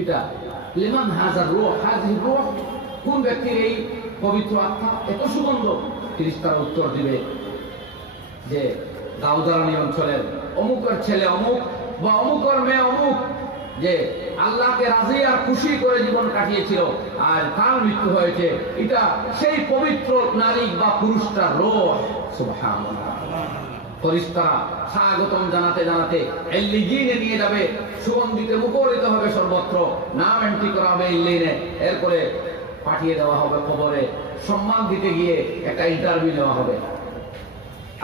এটা লিমান হাজার রূহ হাজির রূহ, কোন ব্যক্তির এই পবিত্র আত্মা এত সুগন্ধ? ফেরেশতারা উত্তর দিবে যে দাউদারানি অঞ্চলের অমুকের ছেলে অমুক বা অমুকের মেয়ে অমুক, যে আল্লাহকে রাজি আর খুশি করে জীবন কাটিয়েছিল আর তার মৃত্যু হয়েছে। এটা সেই পবিত্র নারী বা পুরুষটার রূহ। সুবহানাল্লাহ। ফেরেশতারা স্বাগতম জানাতে জানাতে ইল্লিয়িনে নিয়ে যাবে, সুগন্ধিতে মুখরিত হবে সর্বত্র, নাম এন্ট্রি করা হবে ইল্লিয়িনে, এরপরে পাঠিয়ে দেওয়া হবে কবরে, সম্মান দিতে গিয়ে একটা ইন্টারভিউ নেওয়া হবে।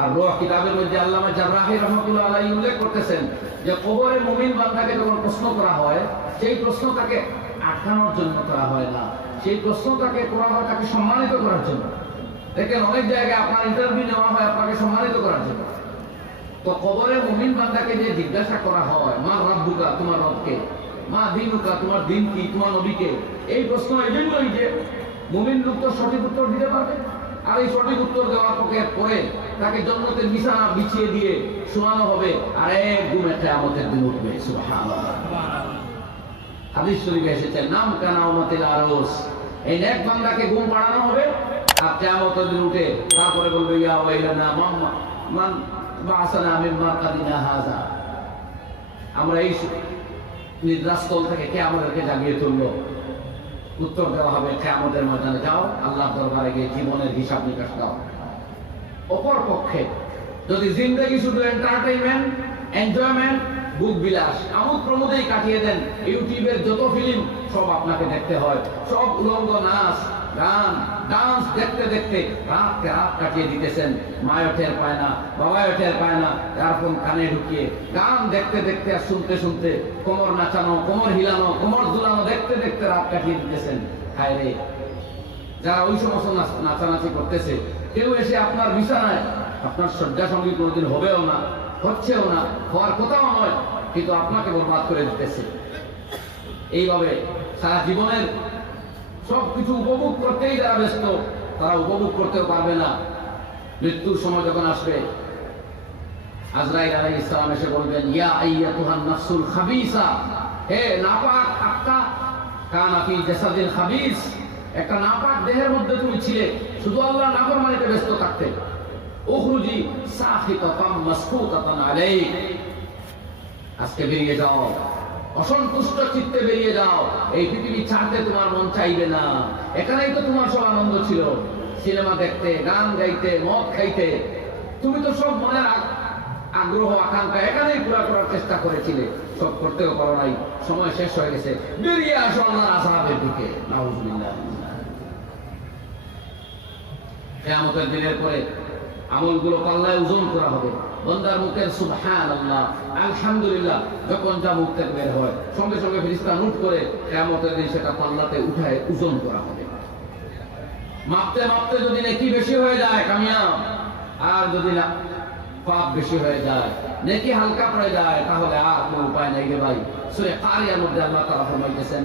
আর রূহ কিতাবের মধ্যে আল্লামা জাররাহি রাহমাতুল্লাহ আলাইহি উল্লেখ করতেছেন যে কবরে মুমিন বান্দাকে যখন প্রশ্ন করা হয়, সেই প্রশ্ন তাকে আটকানোর জন্য করা হয় না, সেই প্রশ্ন তাকে করা হয় তাকে সম্মানিত করার জন্য। দেখেন অনেক জায়গায় আপনার ইন্টারভিউ নেওয়া হয় আপনাকে সম্মানিত করার জন্য। তো কবরে মুমিন বান্দাকে যে জিজ্ঞাসা করা হয়, মা রাব্বুকা, তোমার রবকে, মা দীনুকা, তোমার দিন কি, তোমার নবীকে, এই প্রশ্ন এই জন্যই যে মুমিন লোক তো সঠিক উত্তর দিতে পারবে, আর এই সঠিক উত্তর দেওয়ার পরে তাকে জান্নাতের বিছানা বিছিয়ে দিয়ে শোয়ানো হবে, আর এক ঘুমে কিয়ামতের দিন উঠবে। সুবহানাল্লাহ। হাদিস শরীফে এসেছে নাম কানা উম্মাতিল আরুস, এই নেক বান্দাকে ঘুম পাড়ানো হবে আর কিয়ামতের দিন উঠে তারপরে বলবে ইয়া ওয়াইলানা মান বাসানা মিন মারকাদিনা হাযা, আমরা এই নিদ্রাস্থল থেকে কে আমাদেরকে জাগিয়ে তুললো? উত্তর দেওয়া হবে কিয়ামতের ময়দানে যাও, আল্লাহর দরবারে গিয়ে জীবনের হিসাব নিকাশ দাও। অপর পক্ষে যদি জিন্দেগি শুধু এন্টারটেইনমেন্ট, এনজয়মেন্ট, বুক বিলাস, আমোদ প্রমোদেই কাটিয়ে দেন, ইউটিউবের যত ফিল্ম সব আপনাকে দেখতে হয়, সব উলঙ্গ নাচ গান ডান্স দেখতে দেখতে রাতকে রাত কাটিয়ে দিতেছেন, মায়ও টের পায় না, বাবাও টের পায় না, এরকম কানে ঢুকিয়ে গান দেখতে দেখতে আর শুনতে শুনতে কোমর নাচানো, কোমর হিলানো, কোমর দুলানো দেখতে দেখতে রাত কাটিয়ে দিতেছেন। হায় রে, যারা ওই সমস্ত নাচানাচি করতেছে, কেউ এসে আপনার বিছানায় আপনার শয্যা সঙ্গী কোনোদিন হবেও না, হচ্ছেও না, হওয়ার কথাও নয়, কিন্তু আপনাকে বরবাদ করে দিতেছে। এইভাবে সারা জীবনের সবকিছু উপভোগ করতেই যারা ব্যস্ত, তারা উপভোগ করতেও পারবে না। মৃত্যুর সময় যখন আসবে, আজরাইল আলাইহিস সালাম এসে বলবেন ইয়া আইয়াতুহান নাফসুল খাবিসা, হে নাপাক আত্মা, কানা ফি জাসাদিল খাবিস, একটা নাপাক দেহের মধ্যে তুমি ছিলে, শুধু আল্লাহর নাফরমানিতে ব্যস্ত থাকতে, উখরুজি সাখিতাতাম মাসকুতাতান আলাইক, আজকে বেরিয়ে যাও, অসন্তুষ্ট চিত্তে বেরিয়ে যাও, এই পৃথিবী ছাড়তে তোমার মন চাইবে না। এখানেই তো তোমার সব আনন্দ ছিল, সিনেমা দেখতে, গান গাইতে, মদ খাইতে, তুমি তো সব মনের আগ্রহ আকাঙ্ক্ষা এখানেই পুরা করার চেষ্টা করেছিলে, সব করতেও পারো নাই, সময় শেষ হয়ে গেছে, বেরিয়ে আসো আল্লাহর আযাবের দিকে। নাউযুবিল্লাহ। কিয়ামতের দিনের পরে আমলগুলো পাল্লায় ওজন করা হবে, বান্দার মুখের সুবহানাল্লাহ আলহামদুলিল্লাহ যখন যা মুখ থেকে বের হয়, সঙ্গে সঙ্গে ফেরেশতা নোট করে কিয়ামতের দিন সেটা পাল্লাতে উঠায় ওজন করা হবে। মাপতে মাপতে যদি নেকি বেশি হয়ে যায় কামিয়াব, আর যদি না পাপ বেশি হয়ে যায়, নেকি হালকা পড়ে যায়, তাহলে আর কোনো উপায় নাই রে ভাই। সূরা কারিয়ার মধ্যে আল্লাহ তাআলা ফরমাইতেছেন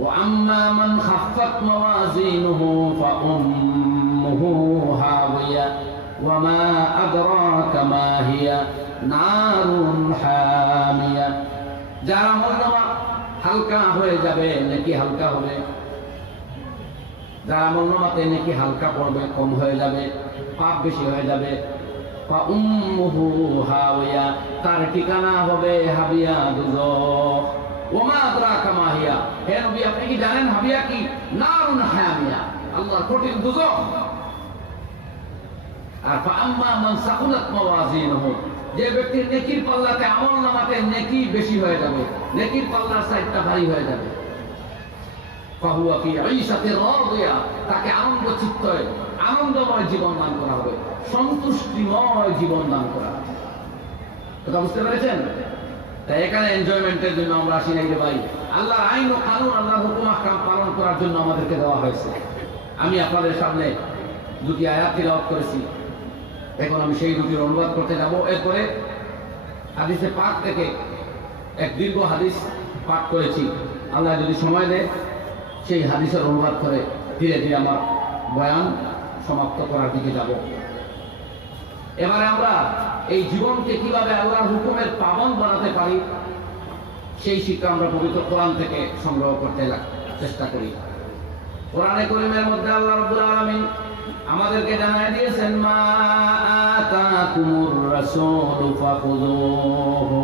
ওয়া আম্মা মান খাফফাত মাওয়াজিনুহু ফাউম্মুহু হাওিয়া ওয়া মা আদরাকা মা হিয়া নারুন হামিয়া, যারা আমলনামা হালকা হয়ে যাবে, নেকি হালকা হবে, যারা আমলনামাতে নেকি হালকা পড়বে, কম হয়ে যাবে, পাপ বেশি হয়ে যাবে, ফাউম্মুহু হাওিয়া, তার ঠিকানা হবে হাবিয়া, দুজখ। ওয়া মা আদরাকা মা হিয়া, হে নবী আপনি কি জানেন হাবিয়া কি? নারুন হামিয়া, আল্লাহর কঠিন দুজখ। আর ফাআম্মা মান সাকুলাত মাওয়াজিনুহু, যে ব্যক্তির নেকির পাল্লাতে আমলনামাতে নেকি বেশি হয়ে যাবে, নেকির পাল্লার সাইডটা ভারী হয়ে যাবে, ফাহুয়া ফি ঈশাতির রাদিয়া, তাকে আনন্দচিত্তে আনন্দময় জীবন দান করা হবে, সন্তুষ্টিময় জীবন দান করা হবে। কথা বুঝতে পেরেছেন? তাই এখানে এনজয়মেন্টের জন্য আমরা আসি নাই রে ভাই, আল্লাহর আইন ও কানুন, আল্লাহর হুকুম আহকাম পালন করার জন্য আমাদেরকে দেওয়া হয়েছে। আমি আপনাদের সামনে দুটি আয়াত তিলাওয়াত করেছি, এখন আমি সেই দুটির অনুবাদ করতে যাব। এরপরে হাদিসে পাক থেকে এক দীর্ঘ হাদিস পাঠ করেছি, আল্লাহ যদি সময় দেয় সেই হাদিসের অনুবাদ করে ধীরে ধীরে আমার বয়ান সমাপ্ত করার দিকে যাব। এবারে আমরা এই জীবনকে কিভাবে আল্লাহর হুকুমের পাবন বানাতে পারি সেই শিক্ষা আমরা পবিত্র কোরআন থেকে সংগ্রহ করতে চেষ্টা করি। কোরআনে কারীমের মধ্যে আল্লাহ রাব্বুল আলামিন আমাদেরকে জানায় দিয়েছেন, মা আতাকুমুর রাসূলু ফাখুযুহু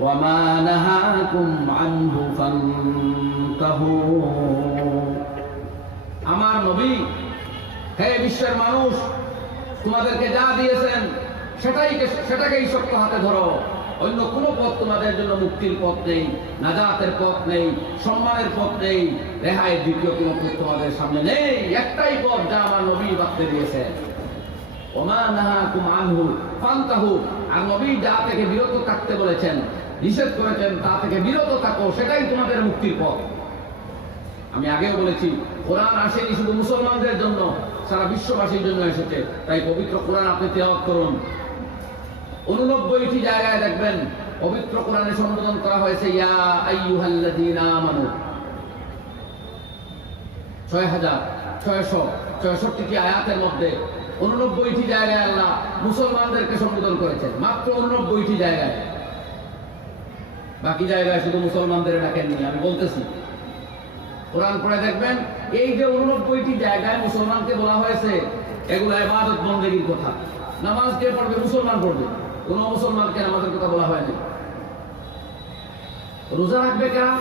ওয়া মা নাহাকুম আনহু ফান্তাহু। আমার নবী, হে বিশ্বের মানুষ, তোমাদেরকে যা দিয়েছেন সেটাকেই শক্ত হাতে ধরো। অন্য কোনো পথ তোমাদের জন্য মুক্তির পথ নেই, নাজাতের পথ নেই, সম্মানের পথ নেই, রেহাইয়ের দ্বিতীয় কোনো পথ তোমাদের সামনে নেই। একটাই পথ যা আমার নবী বাতলে দিয়েছেন, ওমা নাহাকুম আনহু ফান্তাহু। আর নবী যা থেকে বিরত থাকতে বলেছেন, নিষেধ করেছেন, তা থেকে বিরত থাকো, সেটাই তোমাদের মুক্তির পথ। আমি আগেও বলেছি, কোরআন আসেনি শুধু মুসলমানদের জন্য, সারা বিশ্ববাসীর জন্য এসেছে। তাই পবিত্র কোরআন আপনি তেলাওয়াত করুন। 89টি জায়গায় দেখবেন পবিত্র কোরআনে সম্বোধন করা হয়েছে ইয়া আইয়ুহাল্লাযীনা আমানু। 6666টি আয়াতের মধ্যে 89টি জায়গায় আল্লাহ মুসলমানদেরকে সম্বোধন করেছেন, মাত্র 89টি জায়গায়। বাকি জায়গায় শুধু মুসলমানদের ডাকেননি। আমি বলতেছি, কোরআন পড়ে দেখবেন, এই যে 89টি জায়গায় মুসলমানকে বলা হয়েছে, এগুলো ইবাদত বন্দেগীর কথা। নামাজ কে পড়বে? মুসলমান পড়বে। কোন মুসলমানকে নামাজের কথা বলা হয়নি। রোজা রাখবে কারা?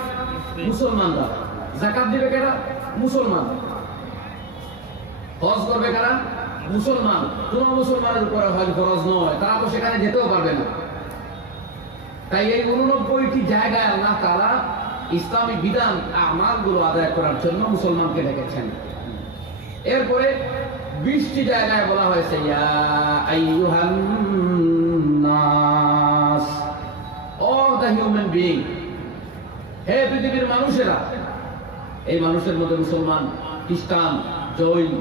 মুসলমানরা। যাকাত দিবে কারা? মুসলমান। হজ করবে কারা? মুসলমান। কোন মুসলমানের উপরে হজ ফরজ নয়, তারা তো সেখানে যেতেও পারবে না। তাই এই 89টি জায়গায় আল্লাহ তাআলা ইসলামী বিধান আমালগুলো আদায় করার জন্য মুসলমানকে ডেকেছেন। এরপরে 20টি জায়গায় বলা হয়েছে ইয়া আইয়ুহান নাস, অল দ্য হিউম্যান বিইং, হে পৃথিবীর মানুষেরা। এই মানুষের মধ্যে মুসলমান, খ্রিস্টান, জৈন,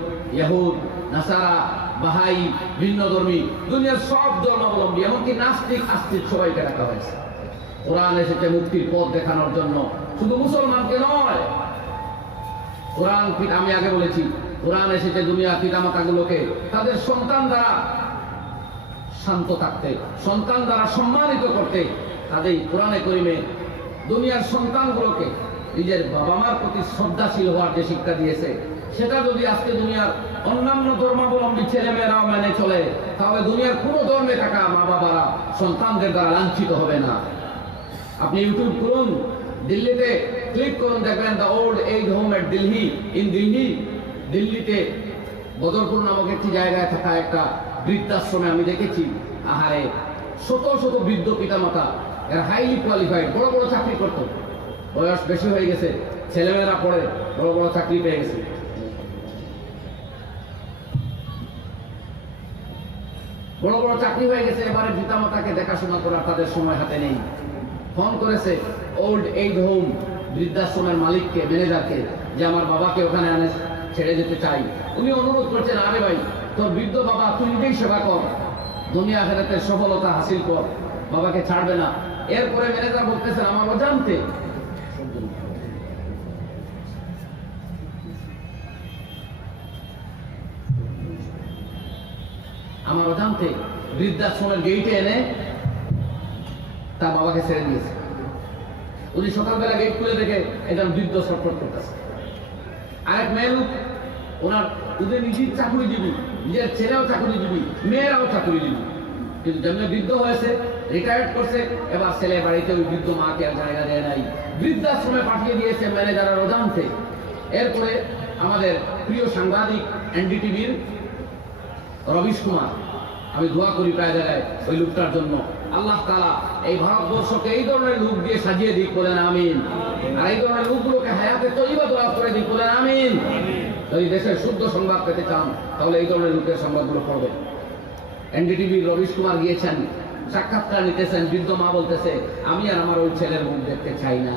ইহুদ, নাসারা, বাহাই, ভিন্নধর্মী, দুনিয়ার সব ধর্মাবলম্বী, এমনকি নাস্তিক আস্তিক সবাইকে রাখা হয়েছে। কোরআন এসেছে মুক্তির পথ দেখানোর জন্য, শুধু মুসলমানকে নয়। কোরআন, আমি আগে বলেছি, কোরআন এসেছে দুনিয়ার পিতামাতাগুলোকে তাদের সন্তান দ্বারা শান্ত থাকতে, সন্তান দ্বারা সম্মানিত করতে। তাদের কোরআনে কারীমে দুনিয়ার সন্তানগুলোকে নিজের বাবা মার প্রতি শ্রদ্ধাশীল হওয়ার যে শিক্ষা দিয়েছে, সেটা যদি আজকে দুনিয়ার অন্যান্য ধর্মাবলম্বী ছেলেমেয়েরাও মেনে চলে, তাহলে দুনিয়ার কোনো ধর্মে থাকা মা বাবারা সন্তানদের দ্বারা লাঞ্ছিত হবে না। আপনি ইউটিউব করুন, দিল্লিতে ক্লিক করুন, দেখবেন the old age home at Delhi, in Delhi. দিল্লিতে বদরপুর নামক একটি জায়গায় থাকা একটা বৃদ্ধাশ্রমে আমি দেখেছি, আহারে, শত শত বৃদ্ধ পিতামাতা, এরা হাইলি কোয়ালিফাইড, বড় বড় চাকরি করত, বয়স বেশি হয়ে গেছে, ছেলেমেয়েরা পড়ে, বড় বড় চাকরি পেয়ে গেছে। বড় বড় চাকরি হয়ে গেছে, এবারে পিতামাতাকে দেখাশোনা করার তাদের সময় হাতে নেই। ফোন করেছে ওল্ড এজ হোম বৃদ্ধাশ্রমের মালিককে, ম্যানেজারকে, যে আমার বাবাকে ওখানে আনে ছেড়ে যেতে চাই। উনি অনুরোধ করছেন, আরে ভাই, তোর বৃদ্ধ বাবা, তুই নিজেই সেবা কর, দুনিয়া আখিরাতে সফলতা হাসিল কর, বাবাকে ছাড়বে না। এরপরে ম্যানেজার বলতেছেন, আমার অজান্তে বৃদ্ধাশ্রমের গেইটে এনে তার বাবাকে ছেড়ে দিয়েছে। উনি সকালবেলা গেট খুলে দেখে একজন বৃদ্ধ ছটফট করতেছে। আরেক মেয়ে লোক, ওদের নিজের চাকরিজীবী, নিজের ছেলেও চাকরিজীবী, মেয়েরাও চাকরিজীবী, কিন্তু যেমনি বৃদ্ধ হয়েছে, রিটায়ার্ড করছে, এবার ছেলে বাড়িতে ওই বৃদ্ধ মাকে আর জায়গা দেয় নাই, বৃদ্ধাশ্রমে পাঠিয়ে দিয়েছে ম্যানেজারের অজান্তে। এরপরে আমাদের প্রিয় সাংবাদিক এনডিটিভির রবিশ কুমার, আমি দোয়া করি প্রায় জায়গায় ওই লোকটার জন্য, আল্লাহ তাআলা এই ভারতবর্ষকে এই ধরনের লোক দিয়ে সাজিয়ে দিক, বলেন আমিন। আর এই ধরনের লোকগুলোকে হায়াতে তৈবা দোয়া করে দিক, বলেন আমিন। যদি দেশের শুদ্ধ সংবাদ পেতে চান, তাহলে এই ধরনের লোকের সংবাদগুলো পড়বে। এনডিটিভির রবিশ কুমার গিয়েছেন, সাক্ষাৎকার নিতেছেন, বৃদ্ধ মা বলতেছে, আমি আর আমার ওই ছেলের মুখ দেখতে চাই না,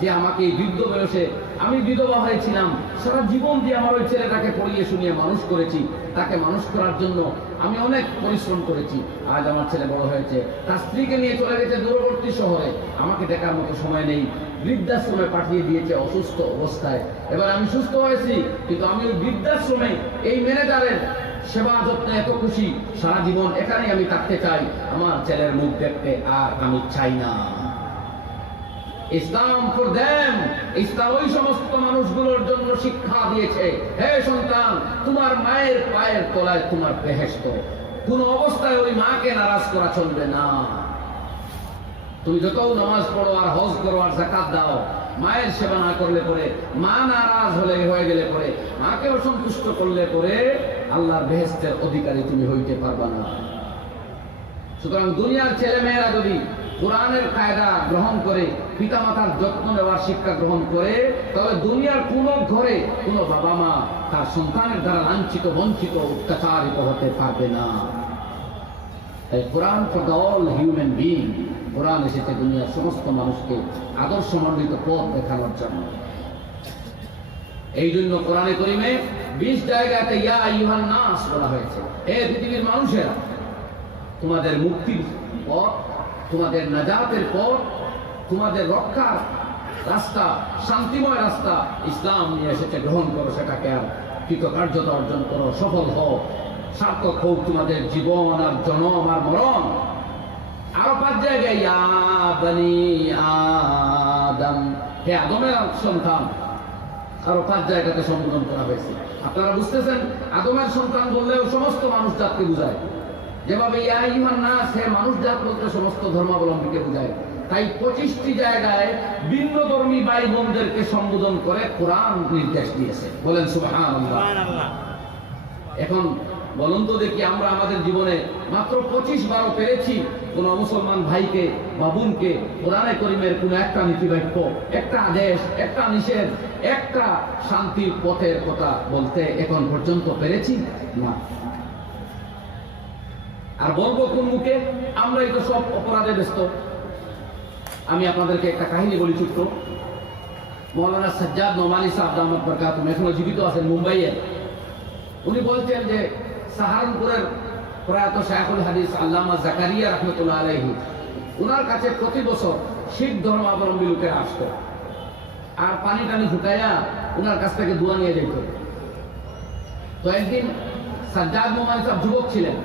যে আমাকে এই বৃদ্ধ বয়সে, আমি বিধবা হয়েছিলাম, সারা জীবন দিয়ে আমার ওই ছেলেটাকে পড়িয়ে শুনিয়ে মানুষ করেছি, তাকে মানুষ করার জন্য আমি অনেক পরিশ্রম করেছি। আজ আমার ছেলে বড় হয়েছে, তার স্ত্রীকে নিয়ে চলে গেছে দূরবর্তী শহরে, আমাকে দেখার মতো সময় নেই, বৃদ্ধাশ্রমে পাঠিয়ে দিয়েছে অসুস্থ অবস্থায়। এবার আমি সুস্থ হয়েছি, কিন্তু আমি ওই বৃদ্ধাশ্রমে এই ম্যানেজারের সেবা যত্নে এত খুশি, সারা জীবন এখানেই আমি থাকতে চাই, আমার ছেলের মুখ দেখতে আর আমি চাই না। ইসলাম ফর দেম, ইসলাম ওই সমস্ত মানুষগুলোর জন্য শিক্ষা দিয়েছে, হে সন্তান, তোমার মায়ের পায়ের তলায় তোমার বেহেশত, কোন অবস্থায় ওই মাকে নারাজ করা চলবে না। তুমি যত নামাজ পড়ো আর হজ করো আর যাকাত দাও, মায়ের সেবা না করলে পরে, মা নারাজ হয়ে গেলে পরে, মাকে অসন্তুষ্ট করলে পরে আল্লাহর বেহেশতের অধিকারী তুমি হইতে পারবা না। সুতরাং দুনিয়ার ছেলে মেয়েরা যদি কোরআনের কায়দা গ্রহণ করে, পিতামাতার যত্ন নেওয়ার শিক্ষা গ্রহণ করে, তবে দুনিয়ার কোন ঘরে কোন বাবা মা তার সন্তানের দ্বারা লাঞ্ছিত, বঞ্চিত, অত্যাচারিত হতে পারবে না। তাই Quran for the all human being, Quran এসেছে দুনিয়ার সমস্ত মানুষকে আদর্শমণ্ডিত পথ দেখানোর জন্য। এই জন্য কোরআনে কারীমে 20 জায়গাতে ইয়া আইয়ুহান নাস বলা হয়েছে, হে পৃথিবীর মানুষেরা, তোমাদের মুক্তির পথ, তোমাদের নাজাতের পথ, তোমাদের রক্ষার রাস্তা, শান্তিময় রাস্তা ইসলাম নিয়ে এসেছে, গ্রহণ করো সেটাকে, আর কৃতকার্যতা অর্জন করো, সফল হও, সার্থক হোক তোমাদের জীবন আর জনম আর মরণ। আরো 5 জায়গায় ইয়া বনি আদম, হে আদমের সন্তান, আরো 5 জায়গাতে সম্বোধন করা হয়েছে। আপনারা বুঝতেছেন, আদমের সন্তান বললেও সমস্ত মানুষ জাতকে বোঝায়, যেভাবে ইয়া আইয়ুহান নাস, হে মানুষ জাত বলতে সমস্ত ধর্মাবলম্বীকে বোঝায়। তাই 25টি জায়গায় ভিন্ন ধর্মী ভাই বোনদেরকে সম্বোধন করে কোরআন নির্দেশ দিয়েছে। বলেন সুবহানাল্লাহ। এখন বলুন তো দেখি, আমরা আমাদের জীবনে মাত্র 25 পেরেছি কোন মুসলমান ভাইকে বা বোনকে কোরআনে কারীমের কোন একটা নীতিবাক্য, একটা আদেশ, একটা নিষেধ, একটা শান্তির পথের কথা বলতে এখন পর্যন্ত পেরেছি না। আর বলবো কোন মুখে? আমরাই তো সব অপরাধে ব্যস্ত। আমি আপনাদেরকে একটা কাহিনী বলি ছোট্ট। মৌলানা সাজ্জাদ নোমানী সাহেব দামাত বরকাতুহু এখনো জীবিত আছেন, মুম্বাইয়ের। উনি বলছেন যে সাহারানপুরের প্রয়াত শায়খুল হাদিস আল্লামা জাকারিয়া রাহমাতুল্লাহ আলাইহি, ওনার কাছে প্রতি বছর শিখ ধর্মাবলম্বী লোকেরা আসতো, আর পানি টানি ফুটাইয়া ওনার কাছ থেকে দোয়া নিয়ে যেত। তো একদিন সাজ্জাদ নোমানী সাহেব যুবক ছিলেন,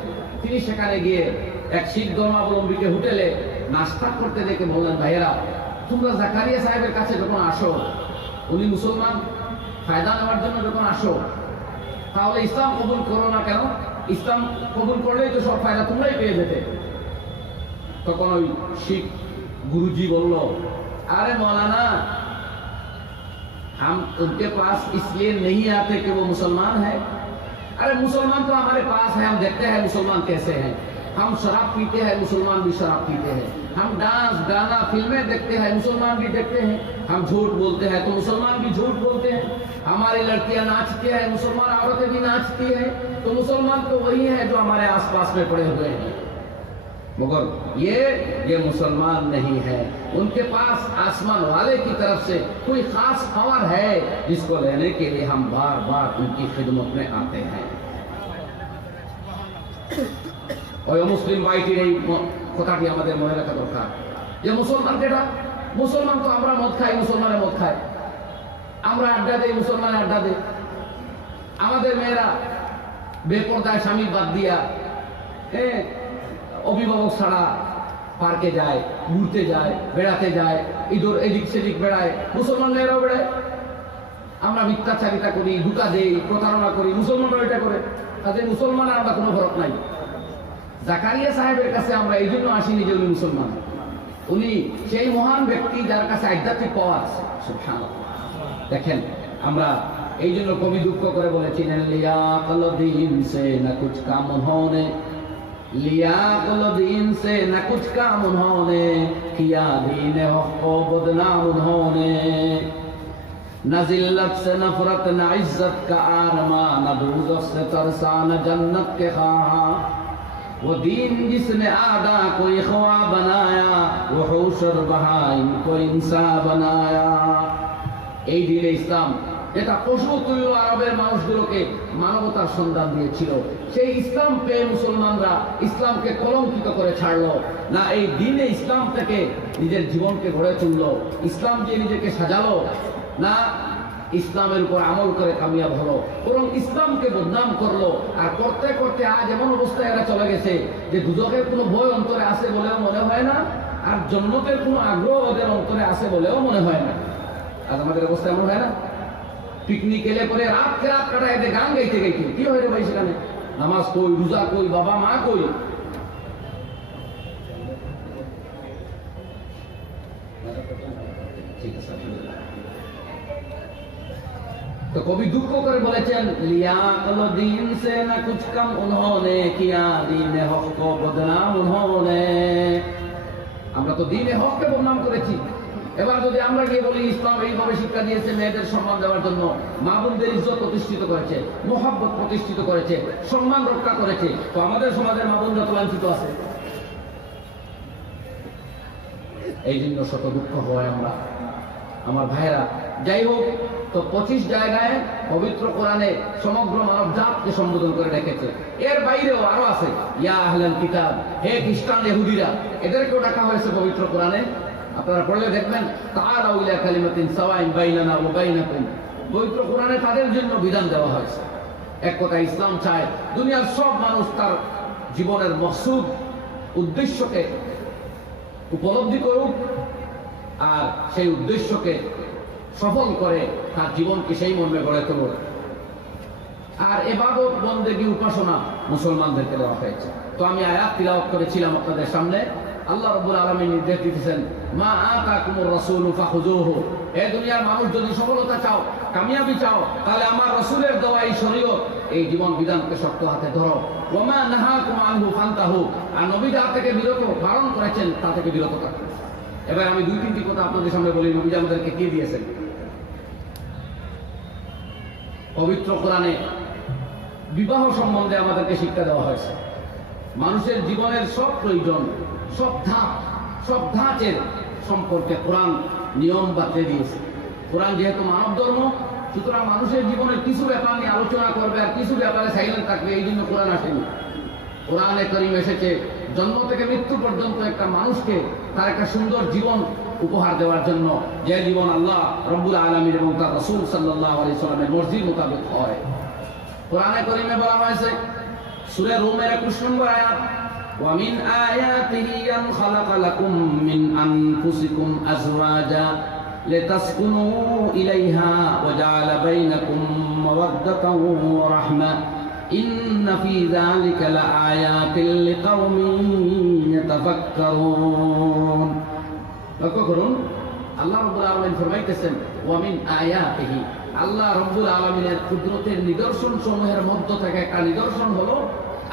তিনি সেখানে গিয়ে এক শিখ ধর্মাবলম্বীকে হোটেলে নাস্তা করতে দেখে বললেন, ভাইয়েরা, তোমরা জাকারিয়া সাহেবের কাছে যখন আসো, উনি মুসলমান, ফায়দা নেওয়ার জন্য যখন আসো, তাহলে ইসলাম কবুল করো না কেন? ইসলাম কবুল করলেই তো সব ফায়দা তোমরাই পেয়ে যেতে। তখন ওই শিখ गुरुजी बोलो, अरे मौलाना हम उनके पास इसलिए नहीं आते कि वो मुसलमान है। अरे मुसलमान तो हमारे पास है, हम देखते हैं मुसलमान कैसे हैं। हम शराब पीते हैं, मुसलमान भी शराब पीते हैं। हम डांस गाना फिल्में देखते हैं, मुसलमान भी देखते हैं। हम झूठ बोलते हैं तो मुसलमान भी झूठ बोलते हैं। हमारी लड़कियां नाचती हैं, मुसलमान औरतें भी नाचती हैं। तो मुसलमान तो वही है जो हमारे आसपास में पड़े हुए हैं, मगर ये मुसलमान नहीं है। उनके पास आसमान वाले की तरफ से कोई खास पावर है जिसको लेने के लिए हम बार बार उनकी खिदमत में आते हैं। और मुस्लिम भाईটির এই কথাটি আমাদের মনে রাখা দরকার যে মুসলমান কেটা? মুসলমান তো আমরা মদ খাই, মুসলমানের মদ খায়, আমরা আড্ডা দেই, মুসলমান আড্ডা দেয়। আমাদের মেয়েরা বেপরদায় স্বামী বাদ দিয়া অভিভাবক ছাড়া পার্কে যায়, ঘুরতে যায়, বেড়াতে যায়, ইদর এদিক সেদিক বেড়ায়, মুসলমান মেয়েরাও বেড়ায়। আমরা মিথ্যাচারিতা করি, ধোঁকা দেই, প্রতারণা করি, মুসলমানরা এটা করে। তাদের মুসলমান আর আমরা কোনো ফরক নাই। জাকারিয়া সাহেবের কাছে আমরা এই জন্য আসিনি যে উনি মুসলমান, উনি সেই মহান ব্যক্তি যার কাছে আধ্যাত্মিক পাওয়ার আছে। দেখেন, আমরা এই জন্য কবি দুঃখ করে বলেছিলেন, লিয়া কল দিন সে না কুছ কাম উन्होंने, लिया कल दीन से न कुछ काम उन्होंने, किया दीन हक़ को बदनाम उन्होंने। न जिल्लत से नफरत न इज्जत का आरमा, न दोज़ख से तरसा न जन्नत के ख़्वाह। वो दीन जिसने आदा को इख़वा बनाया, वो हौशर बहाइम को इंसान बनाया। এই দিনে ইসলাম যেটা পশু তুল্য আরবের মানুষগুলোকে মানবতার সন্ধান দিয়েছিল, সেই ইসলাম পেয়ে মুসলমানরা ইসলামকে কলঙ্কিত করে ছাড়লো না। এই দিনে ইসলাম থেকে নিজের জীবনকে গড়ে তুললো, ইসলাম যে নিজেকে সাজালো না, ইসলামের উপর আমল করে কামিয়াব হলো, বরং ইসলামকে বদনাম করলো। আর করতে করতে আজ এমন অবস্থায় এরা চলে গেছে যে দুজকের কোনো ভয় অন্তরে আছে বলেও মনে হয় না, আর জান্নাতের কোনো আগ্রহ ওদের অন্তরে আছে বলেও মনে হয় না। আজ আমাদের অবস্থা এমন হয় না, পিকনিক এলে পরে রাত কাটায় এদের গান গাইতে গাইতে কি হয় রে ভাই, সেখানে নামাজ কই, রোজা কই, বাবা মা কই। तो कवि दुख को कर बोलेছেন लिया अलो दीन से न कुछ कम उन्होंने किया दीन हक को बदनाम उन्होंने। আমরা তো দীনে হককে বদনাম করেছি। এবার যদি আমরা গিয়ে বলি ইসলাম এইভাবে শিক্ষা দিয়েছে মেয়েদের সম্মান দেওয়ার জন্য, মা বোনদের ইজ্জত প্রতিষ্ঠিত করেছে, মোহাব্বত প্রতিষ্ঠিত করেছে, সম্মান রক্ষা করেছে, তো আমাদের সমাজের মা বোনরা তো লাঞ্ছিত আছে। এই জন্য শত দুঃখ হয় আমরা আমার ভাইরা। যাই হোক, তো 25 জায়গায় পবিত্র কোরআনে সমগ্র মানব জাতকে সম্বোধন করে রেখেছে। এর বাইরেও আরো আছে, ইয়া আহলাল কিতাব, হে খ্রিস্টান ইহুদিরা, এদেরকেও ডাকা হয়েছে পবিত্র কোরআনে। আপনারা পড়লে দেখবেন তাআলাউ ইলা কালিমাতিন সাওয়াইন বাইনানা ওয়া বাইনাকুম, পবিত্র কোরআনে তাদের জন্য বিধান দেওয়া হয়েছে। এক কথা ইসলাম চায় দুনিয়ার সব মানুষ তার জীবনের মকসুদ উদ্দেশ্যকে উপলব্ধি করুক আর সেই উদ্দেশ্যকে সফল করে তার জীবনকে সেই মর্মে গড়ে তুলুক। আর ইবাদত বন্দেগী উপাসনা মুসলমানদেরকে দেওয়া হয়েছে। তো আমি আয়াত তিলাওয়াত করেছিলাম আপনাদের সামনে। আল্লাহ রাব্বুল আলামিন নির্দেশ দিয়েছেন, মা আতাকুমুর রাসূলু ফাখুযুহু, এই দুনিয়ার মানুষ যদি সফলতা চাও, কামিয়াবি চাও, তাহলে আমার রাসূলের দেওয়া এই শরীয়ত, এই জীবন বিধানকে শক্ত হাতে ধরো। ওয়া মা নাহাকুম আনহু ফান্তাহু, আর নবী যা থেকে বিরত বারণ করেছেন তা থেকে বিরত থাকবেন। এবার আমি 2-3টি কথা আপনাদের সামনে বলি, নবী আমাদেরকে কি দিয়েছেন। পবিত্র কোরআনে বিবাহ সম্বন্ধে আমাদেরকে শিক্ষা দেওয়া হয়েছে। মানুষের জীবনের সব প্রয়োজন, সব ধাঁচের সম্পর্কে কোরআন নিয়ম বাতলে দিয়েছে। কোরআন যেহেতু মানব ধর্ম, সুতরাং মানুষের জীবনের কিছু ব্যাপার নিয়ে আলোচনা করবে আর কিছু ব্যাপারে সাইলেন্ট থাকবে, এই জন্য কোরআন আসেনি। কোরআনে কারীম এসেছে জন্ম থেকে মৃত্যু পর্যন্ত একটা মানুষকে তার একটা সুন্দর জীবন উপহার দেওয়ার জন্য, যে জীবন আল্লাহ রব্বুল আলামিন এবং তার রাসূল সাল্লাল্লাহু আলাইহি ওয়াসাল্লামের মর্জির মোতাবেক হয়। কোরআনে কারীমে বলা হয়েছে সূরা রুমের 21 নম্বর আয়াত, ওয়া মিন আয়াতিহি আন খালাকা লাকুম মিন আনফুসিকুম আজওয়াজা লিতাসকুনু ইলাইহা ওয়া জাআলা বাইনাকুম মাওয়াদ্দাতান ওয়া রাহমা ইন্না ফি যালিকা লাআয়াতিন লিকাওমিন ইয়াতাফাক্কারুন। লক্ষ্য করুন, আল্লাহ রাব্বুল আলামিন ফরমাইতেছেন ওয়া মিন আয়াতিহি, আল্লাহ রাব্বুল আলামিনের কুদরতের নিদর্শন সমূহের মধ্য থেকে একটা নিদর্শন হলো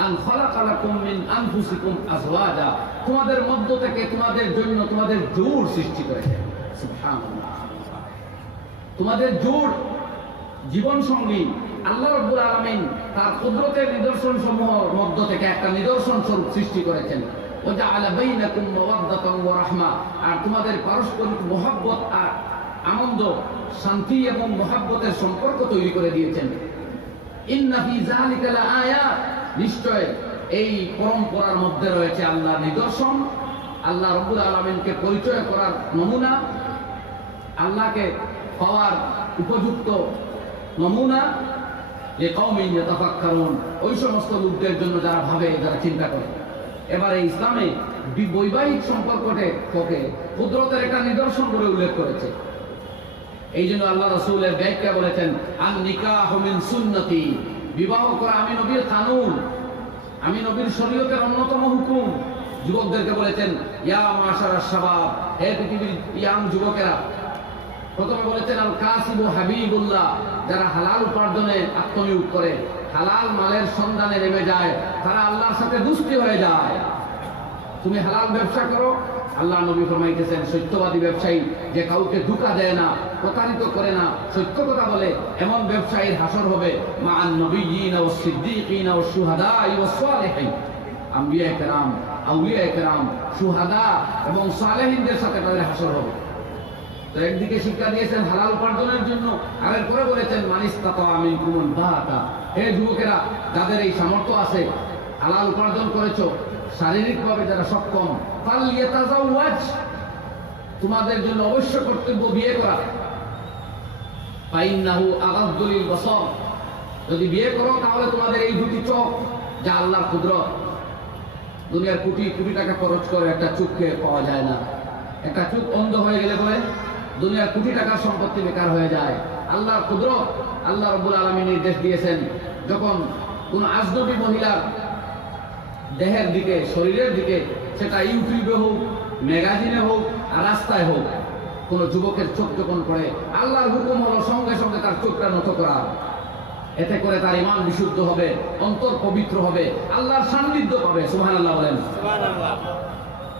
আন খালাকা লাকুম মিন আনফুসিকুম আজওয়াজা, তোমাদের মধ্য থেকে তোমাদের জন্য তোমাদের জোড় সৃষ্টি করেছেন। সুবহানাল্লাহ, তোমাদের জোড় জীবন সঙ্গী আল্লাহ রাব্বুল আলামিন তার কুদরতের নিদর্শন সমূহের মধ্য থেকে একটা নিদর্শন স্বরূপ সৃষ্টি করেছেন। ওয়া জাআলা বাইনাকুম মাওয়াদ্দাতান ওয়া রাহমা, আর তোমাদের পারস্পরিক মহব্বত আর আনন্দ, শান্তি এবং মহব্বতের সম্পর্ক তৈরি করে দিয়েছেন। ইন্না ফি যালিকা লাআয়াত, নিশ্চয় এই পরম্পরার মধ্যে রয়েছে আল্লাহর নিদর্শন, আল্লাহ রাব্বুল আলামিনকে পরিচয় করার নমুনা, আল্লাহকে পাওয়ার উপযুক্ত নমুনা, লিকাওমিন ইয়াতাফাক্কারুন, ওই সমস্ত লোকদের জন্য যারা ভাবে, যারা চিন্তা করে। এবারে ইসলামে বৈবাহিক সম্পর্ককে কুদরতের একটা নিদর্শন করে উল্লেখ করেছে। এই জন্য আল্লাহ রাসূলের ব্যাখ্যা বলেছেন আন নিকাহু মিন সুন্নতি, বিবাহ করা আমি নবীর কানুন, আমি নবীর শরীয়তের অন্যতম হুকুম। যুবকদেরকে বলেছেন ইয়া মাশারাশ শাবাব, হে পৃথিবীর ইয়াং যুবকেরা। প্রথমে বলেছেন আল কাসিবু হাবিবুল্লাহ, যারা হালাল উপার্জনে আত্মনিয়োগ করে, হালাল মালের সন্ধানে নেমে যায়, তারা আল্লাহর সাথে দুস্তি হয়ে যায়। তুমি হালাল ব্যবসা করো, আল্লাহ নবী ফরমাইতেছেন সত্যবাদী ব্যবসায়ী, যে কাউকে ধোঁকা দেয় না, প্রতারিত করে না, সত্য কথা বলে, এমন ব্যবসায়ীর হাসর হবে মা'আন নবিয়্যিনা ওয়াস সিদ্দীকিনা ওয়াস শুহাদা'i ওয়াস সালিহিন, আম্বিয়া কেরাম, আউলিয়া কেরাম, শুহাদা এবং সালেহিনদের সাথে তাদের হাসর হবে। তো একদিকে শিক্ষা দিয়েছেন হালাল উপার্জনের জন্য, আর এরপরে বলেছেন মানিস্তাতা মিনকুমুল বাতা, হে যুবকেরা যাদের এই সামর্থ্য আছে, হালাল উপার্জন করেছো, শারীরিকভাবে যারা সক্ষম, ফালইয়াতাজাওয়াজ, তোমাদের জন্য অবশ্য কর্তব্য বিয়ে করা। ফাইন্নাহু আগাদ্দু লিল বাসার, যদি বিয়ে করো তাহলে তোমাদের এই দুটি চোখ, যা আল্লাহর কুদরত, দুনিয়ার কোটি কোটি টাকা খরচ করে একটা চোখকে পাওয়া যায় না। একটা চোখ অন্ধ হয়ে গেলে বলে দুনিয়ার কোটি টাকার সম্পত্তি বেকার হয়ে যায়। আল্লাহর কুদরত, আল্লাহ রাব্বুল আলামিন নির্দেশ দিয়েছেন, যখন কোন আজনবী মহিলার দেহের দিকে, শরীরের দিকে, সেটা ইউটিউবে হোক, ম্যাগাজিনে হোক, আর রাস্তায় হোক, কোন যুবকের চোখ যখন পড়ে, আল্লাহর হুকুম হলো সঙ্গে সঙ্গে তার চোখটা নত করা। এতে করে তার ঈমান বিশুদ্ধ হবে, অন্তর পবিত্র হবে, আল্লাহর সান্নিধ্য পাবে। সুবহানাল্লাহ বলেন। সুবহানাল্লাহ।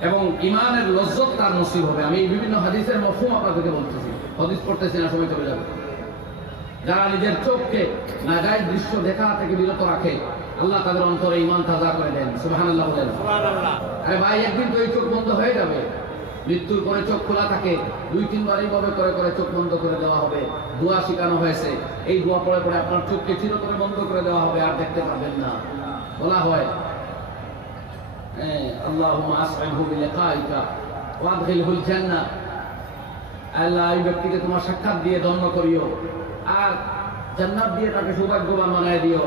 এবং ঈমানের লজ্জত তার নসিব হবে। আমি বিভিন্ন হাদিসের মফহুম আপনাদেরকে বলতেছি, হাদিস পড়তেছি না, সময় চলে যাবে। যারা নিজের চোখকে নাজায়েজ দৃশ্য দেখা থেকে বিরত রাখে, আল্লাহ তাদের অন্তরে ঈমান তাজা করে দেন। সুবহানাল্লাহ বলেন। সুবহানাল্লাহ। আরে ভাই, একদিন তো এই চোখ বন্ধ হয়ে যাবে। মৃত্যুর পরে চোখ খোলা থাকে, 2-3 বার এইভাবে করে করে চোখ বন্ধ করে দেওয়া হবে। দোয়া শিখানো হয়েছে, এই দোয়া পড়ে পড়ে আপনার চোখকে চিরতরে বন্ধ করে দেওয়া হবে, আর দেখতে পাবেন না। বলা হয়, আল্লাহুম্মা আস'আলহু বিলিকাইকা ওয়া আদখিলহুল জান্নাহ, আল্লাহ এই ব্যক্তিকে তোমার সাক্ষাৎ দিয়ে ধন্য করিও, আর জান্নাত দিয়ে তাকে সৌভাগ্যবান বানায় দিও।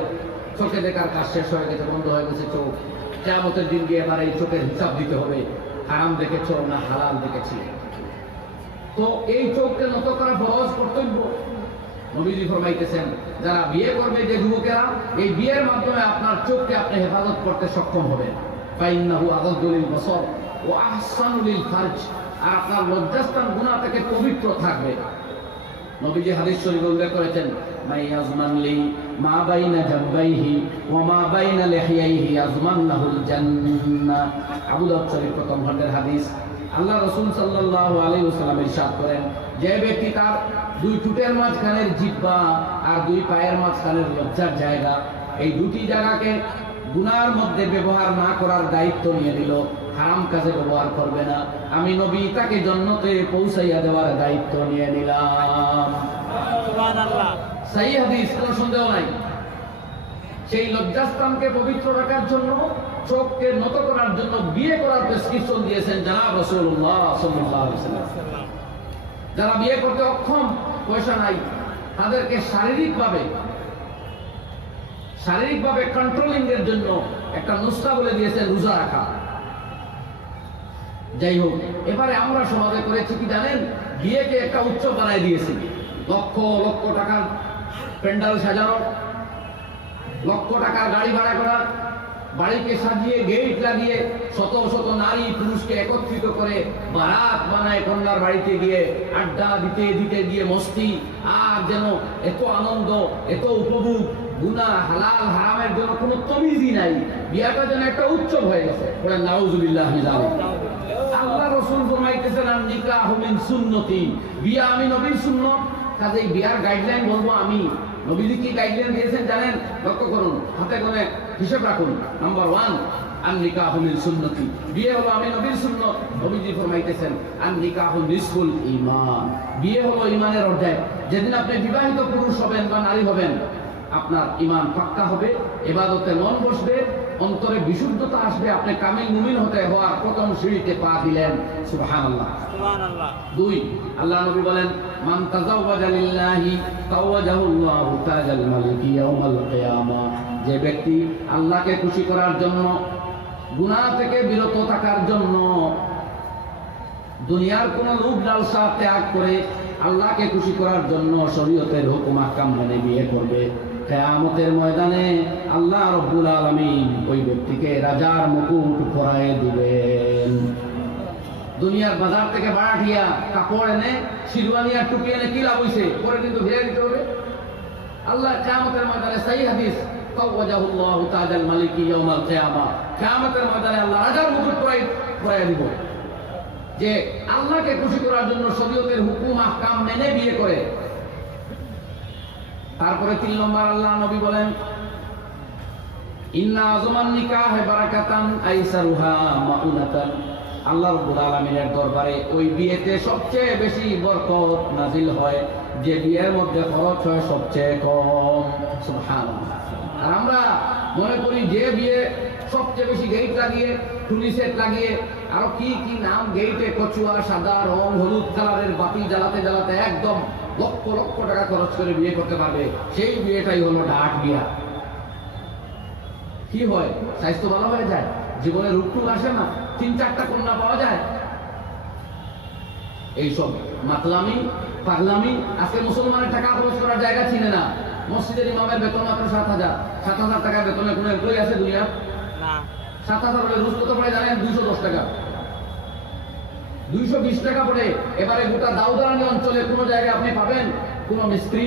চোখে দেখার কাজ শেষ হয়ে গেছে, বন্ধ হয়ে গেছে চোখ। কিয়ামতের দিন গিয়ে এবার এই চোখের হিসাব দিতে হবে, হারাম দেখেছো না হালাল দেখেছি। তো এই চোখকে নত করা ফরজ কর্তব্য। নবীজি ফরমাইতেছেন, যারা বিয়ে করবে, যে যুবকেরা, এই বিয়ের মাধ্যমে আপনার চোখকে আপনি হেফাজত করতে সক্ষম হবেন। ফাইন্নাহু আগাদ্দু লিল বসর ওয়া আহসানু লিল ফারজ, আর আপনার লজ্জাস্থান গুনাহ থেকে পবিত্র থাকবে। নবীজি হাদিস শরীফে উল্লেখ করেছেন, মাই আযমান লি মা বাইনা জামবাইহি ওয়া মা বাইনা লিহিয়াইহি আযমান লাহুল জান্নাহ। আবু দাউদ শরীফ প্রথম খণ্ডের হাদিস। আল্লাহ রাসূল সাল্লাল্লাহু আলাইহি ওয়াসাল্লাম ইরশাদ করেন, যে ব্যক্তি তার 2 ঠোঁটের মাঝখানের জিহ্বা আর 2 পায়ের মাঝখানের লজ্জার জায়গা, এই দুটি জায়গাকে গুনার মধ্যে ব্যবহার না করার দায়িত্ব নিয়ে নিল, হারাম কাজে ব্যবহার করবে না, আমি নবী তাকে জান্নাতে পৌঁছাইয়া দেওয়ার দায়িত্ব নিয়ে নিলাম। সুবহানাল্লাহ। সহিহ হাদিস, কোনো সন্দেহ নাই। সেই লজ্জাস্থানকে পবিত্র রাখার জন্য, চোখকে নত করার জন্য বিয়ে করার প্রেসক্রিপশন দিয়েছেন জনাব রাসূলুল্লাহ সাল্লাল্লাহু আলাইহি ওয়াসাল্লাম। যারা বিয়ে করতে অক্ষম, পয়সা নাই, তাদেরকে শারীরিকভাবে কন্ট্রোলিং এর জন্য একটা নুসখা বলে দিয়েছেন, রোজা রাখা। যাই হোক, এবারে আমরা সমাজে করেছি কি জানেন, বিয়েকে একটা উৎসব বানাই দিয়েছি। লক্ষ লক্ষ টাকার প্যান্ডেল সাজানো, লক্ষ টাকার গাড়ি ভাড়া করা, বাড়িকে সাজিয়ে গেট লাগিয়ে শত শত নারী পুরুষকে একত্রিত করে বারাত বানায় কন্যার বাড়িতে গিয়ে আড্ডা দিতে দিতে গিয়ে মস্তি, আর যেন এত আনন্দ, এত উপভোগ, গুনাহ হালাল হারামের জন্য কোনো তমিজই নাই। বিয়াটা যেন একটা উৎসব হয়ে গেছে। বলেন নাউজুবিল্লাহ মিন যালিক। আল্লাহ রাসূল ফরমাইতেছেন, আন নিকাহু মিন সুন্নতি, বিয়া আমি নবীর সুন্নাত, কাজেই বিয়ার গাইডলাইন বলবো আমি। নবীজি কি গাইডলাইন দিয়েছেন জানেন? লক্ষ্য করুন, হাতে গোনে হিসাব রাখুন। নাম্বার 1, আন নিকাহু মিন সুন্নতি, বিয়ে হলো আমি নবীর সুন্নাত। নবীজি ফরমাইতেছেন, আন নিকাহু নিসফুল ঈমান, বিয়ে হলো ঈমানের অর্ধেক। যেদিন আপনি বিবাহিত পুরুষ হবেন বা নারী হবেন, আপনার ঈমান পাক্কা হবে, ইবাদতে মন বসবে, অন্তরে বিশুদ্ধতা আসবে, আপনি কামিল মুমিন হওয়ার প্রথম সিঁড়িতে পা দিলেন। সুবহানাল্লাহ। সুবহানাল্লাহ। 2, আল্লাহ নবী বলেন, মান তাযাওয়াজা লিল্লাহি তাওয়াজাহুল্লাহু তাজাল মালিকি ইয়াউমাল কিয়ামাহ, যে ব্যক্তি আল্লাহকে খুশি করার জন্য, গুনাহ থেকে বিরত থাকার জন্য, দুনিয়ার কোন লোভ লালসা ত্যাগ করে আল্লাহকে খুশি করার জন্য শরীয়তের হুকুম আহকাম মেনে বিয়ে করবে, কিয়ামতের ময়দানে আল্লাহ রাব্বুল আলামিন ওই ব্যক্তিকে রাজার মুকুট পরায়ে দিবেন। দুনিয়ার বাজার থেকে বাড়াটিয়া কাপড় এনে, শিরওয়ানি আর টুপি এনে কি লাভ হইছে? পরে কিন্তু ফিরে দিতে হবে। আল্লাহ কিয়ামতের ময়দানে, সহিহ হাদিস, তাওয়াজাহুল্লাহু তাজাল মালিকি ইয়াউমাল কিয়ামা, কিয়ামতের ময়দানে আল্লাহ রাজার মুকুট পরায়ে দিব। যে আল্লাহকে খুশি করার জন্য শরীয়তের হুকুম আহকাম মেনে বিয়ে করে। তারপরে 3 নম্বর আল্লাহ নবী বলেন, ইন্না আযমান নিকাহ বারাকাতান আইসারুহা মাউনাতান, আল্লাহ রাব্বুল আলামিনের দরবারে ওই বিয়েতে সবচেয়ে বেশি বরকত নাজিল হয় যে বিয়ের মধ্যে খরচ হয় সবচেয়ে কম। সুবহানাল্লাহ। আর আমরা মনে করি যে বিয়ে সবচেয়ে বেশি গেট লাগিয়ে, টুনি সেট লাগিয়ে, আরো কি কি নাম, গেটে কচুয়া, সাদা রং, হলুদ কালারের বাতি জ্বালাতে জ্বালাতে একদম লক্ষ লক্ষ টাকা খরচ করে বিয়ে করতে পারবে, সেই বিয়েটাই হলো ডাক বিয়া। কি হয়? স্বাস্থ্য ভালো হয়ে যায়, জীবনে রূপটুক আসে না, 3-4টা কন্যা পাওয়া যায়। এইসব মাতলামি পাগলামি। আজকে মুসলমানের টাকা খরচ করার জায়গা চিনে না। মসজিদের ইমামের বেতন মাত্র 7,000 টাকা বেতনে কোনো এমপ্লয়ি আছে দুনিয়া? 7,000 হলে রোজ কত পড়ে জানেন? 210 টাকা, 220 টাকা পড়ে। এবারে গোটা দাউদারানি অঞ্চলে কোনো জায়গায় আপনি পাবেন কোন মিস্ত্রি,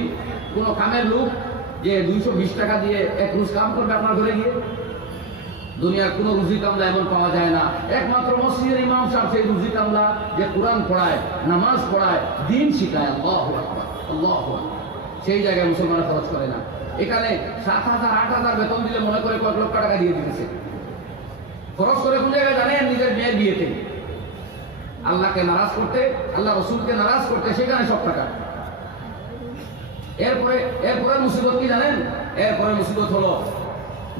কোন কামের লোক যে 220 টাকা দিয়ে এক রোজ কাম করবে আপনার ঘরে গিয়ে? দুনিয়ার কোন রুজি কামলা এমন পাওয়া যায় না। একমাত্র মসজিদের ইমাম সাহেব সেই রুজি কামলা যে কোরআন পড়ায়, নামাজ পড়ায়, দিন শিখায়। আল্লাহু আকবার, আল্লাহু আকবার। সেই জায়গায় মুসলমানরা খরচ করে না। এখানে 7,000 8,000 বেতন দিলে মনে করে কয়েক লক্ষ টাকা দিয়ে দিতেছে। খরচ করে কোন জায়গায় জানেন? নিজের মেয়ের বিয়েতে, আল্লাহকে নারাজ করতে, আল্লাহ রসুলকে নারাজ করতে, সেখানে সব টাকা। এরপরে মুসিবত কি জানেন? এরপরে মুসিবত হলো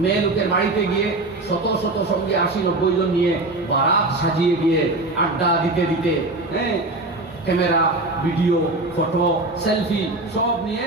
মেয়ে লোকের বাড়িতে গিয়ে শত শত সঙ্গে 80-90 জন নিয়ে বারাত সাজিয়ে গিয়ে আড্ডা দিতে দিতে, হ্যাঁ, ক্যামেরা, ভিডিও, ফটো, সেলফি সব নিয়ে